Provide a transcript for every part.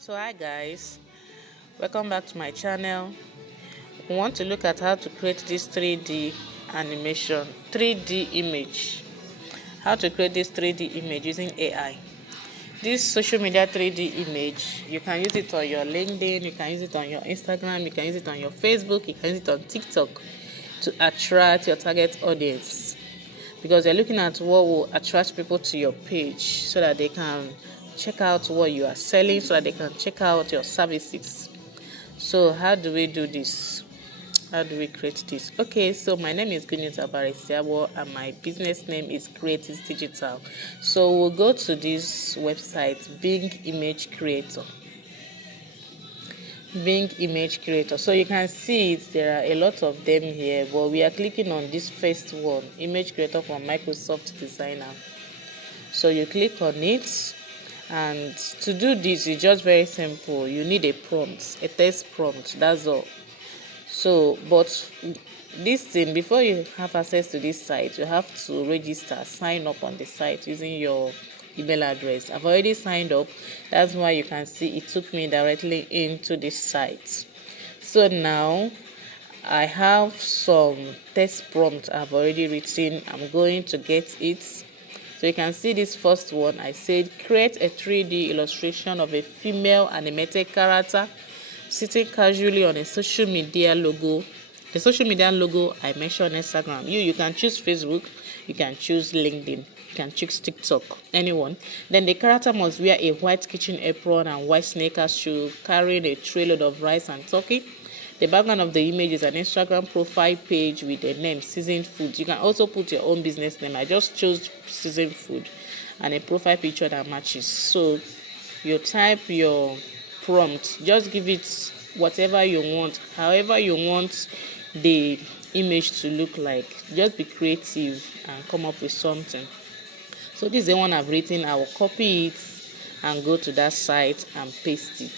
So hi guys, welcome back to my channel. We want to look at how to create this 3D animation, 3D image. How to create this 3D image using AI. This social media 3D image, you can use it on your LinkedIn, you can use it on your Instagram, you can use it on your Facebook, you can use it on TikTok to attract your target audience. Because you're looking at what will attract people to your page so that they can check out what you are selling, so that they can check out your services. So how do we do this? How do we create this? Okay, so my name is Gunyet Abarisiabo and my business name is Creatives Digital. So we'll go to this website, Bing Image Creator. Bing Image Creator. So you can see it, there are a lot of them here, but we are clicking on this first one, Image Creator from Microsoft Designer. So you click on it, and to do this it's just very simple. You need a prompt, a text prompt, that's all. So but this thing, before you have access to this site, you have to register, sign up on the site using your email address. I've already signed up, that's why you can see it took me directly into this site. So now I have some text prompt I've already written. I'm going to get it. So you can see this first one. I said create a 3D illustration of a female animated character sitting casually on a social media logo. The social media logo I mentioned Instagram. You can choose Facebook, you can choose LinkedIn, you can choose TikTok, anyone. Then the character must wear a white kitchen apron and white sneakers shoe, carrying a tray load of rice and turkey. The background of the image is an Instagram profile page with the name Seasoned Food. You can also put your own business name. I just chose Seasoned Food and a profile picture that matches. So you type your prompt, just give it whatever you want, however you want the image to look like. Just be creative and come up with something. So this is the one I've written. I will copy it and go to that site and paste it.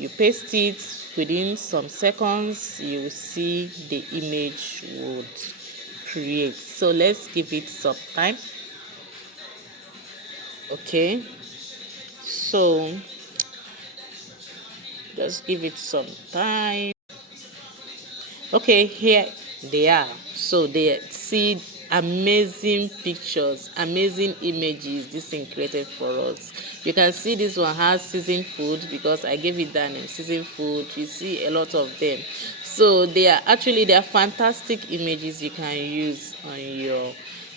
You paste it, within some seconds you will see the image would create. So let's give it some time. Okay, so just give it some time. Okay, here they are. So they see amazing pictures, amazing images this thing created for us. You can see this one has Seasoned Food because I gave it that name, Seasoned Food. You see a lot of them. So they are fantastic images you can use on your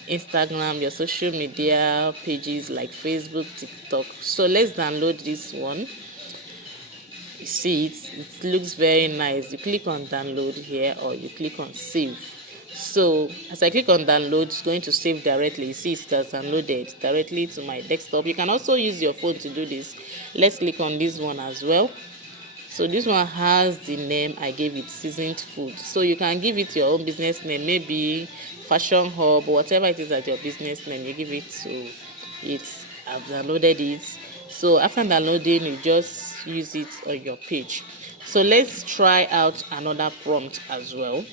Instagram, your social media pages like Facebook, TikTok. So let's download this one. You see it looks very nice. You click on download here or you click on save. So as I click on download, it's going to save directly. You see it has downloaded directly to my desktop. You can also use your phone to do this. Let's click on this one as well. So this one has the name I gave it, Seasoned Food. So you can give it your own business name, maybe Fashion Hub, whatever it is that your business name, you give it to it. I've downloaded it. So after downloading, you just use it on your page. So let's try out another prompt as well.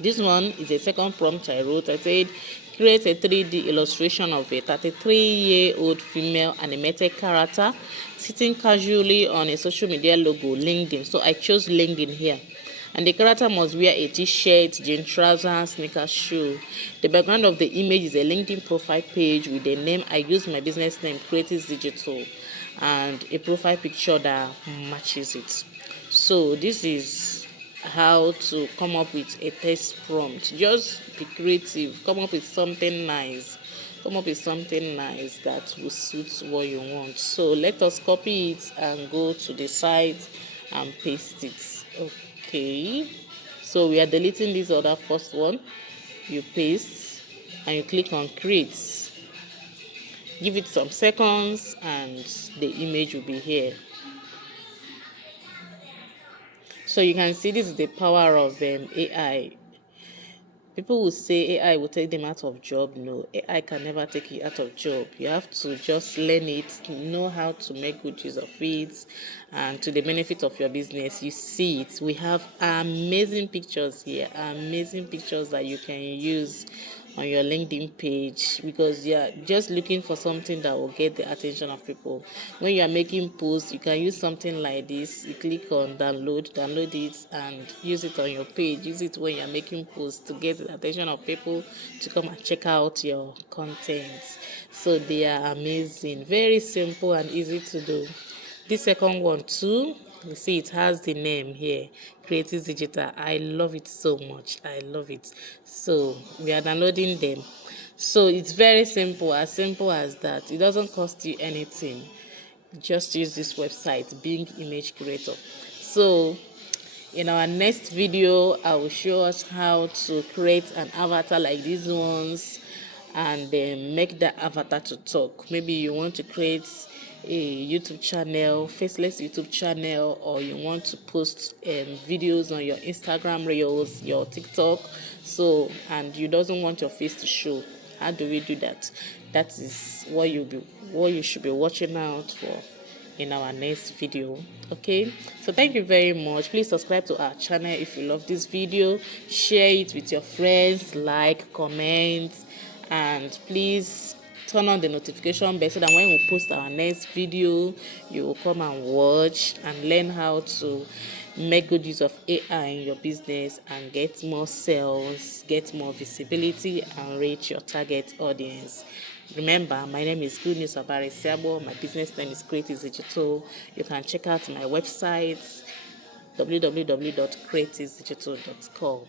This one is a second prompt I wrote. I said, create a 3D illustration of a 33-year-old female animated character sitting casually on a social media logo, LinkedIn. So I chose LinkedIn here. And the character must wear a t-shirt, jean trousers, sneakers, shoe. The background of the image is a LinkedIn profile page with the name. I use my business name, Creatives Digital, and a profile picture that matches it. So this is how to come up with a text prompt. Just be creative, come up with something nice, that will suit what you want. So let us copy it and go to the site and paste it. Okay, so we are deleting this other first one. You paste and you click on create. Give it some seconds and the image will be here. So you can see this is the power of AI. People will say AI will take them out of job. No, AI can never take you out of job. You have to just learn it, know how to make good use of it, and to the benefit of your business. You see it. We have amazing pictures here, amazing pictures that you can use on your LinkedIn page, because you are just looking for something that will get the attention of people. When you are making posts, you can use something like this. You click on download it, and use it on your page. Use it when you are making posts to get the attention of people to come and check out your content. So they are amazing, very simple and easy to do. This second one too, you see it has the name here, Creatives Digital. I love it so much. I love it. So we are downloading them. So it's very simple as that. It doesn't cost you anything. Just use this website, Bing Image Creator. So in our next video, I will show us how to create an avatar like these ones, and then make that avatar to talk. Maybe you want to create a YouTube channel, faceless YouTube channel, or you want to post videos on your Instagram reels, your TikTok, so, and you doesn't want your face to show. How do we do that? That is what you should be watching out for in our next video. Okay, so thank you very much. Please subscribe to our channel if you love this video. Share it with your friends, like, comment, and please turn on the notification bell so that when we post our next video, you will come and watch and learn how to make good use of AI in your business and get more sales, get more visibility, and reach your target audience. Remember, my name is Good News Abari Siabo. My business name is Creatives Digital. You can check out my website, www.creativesdigital.com.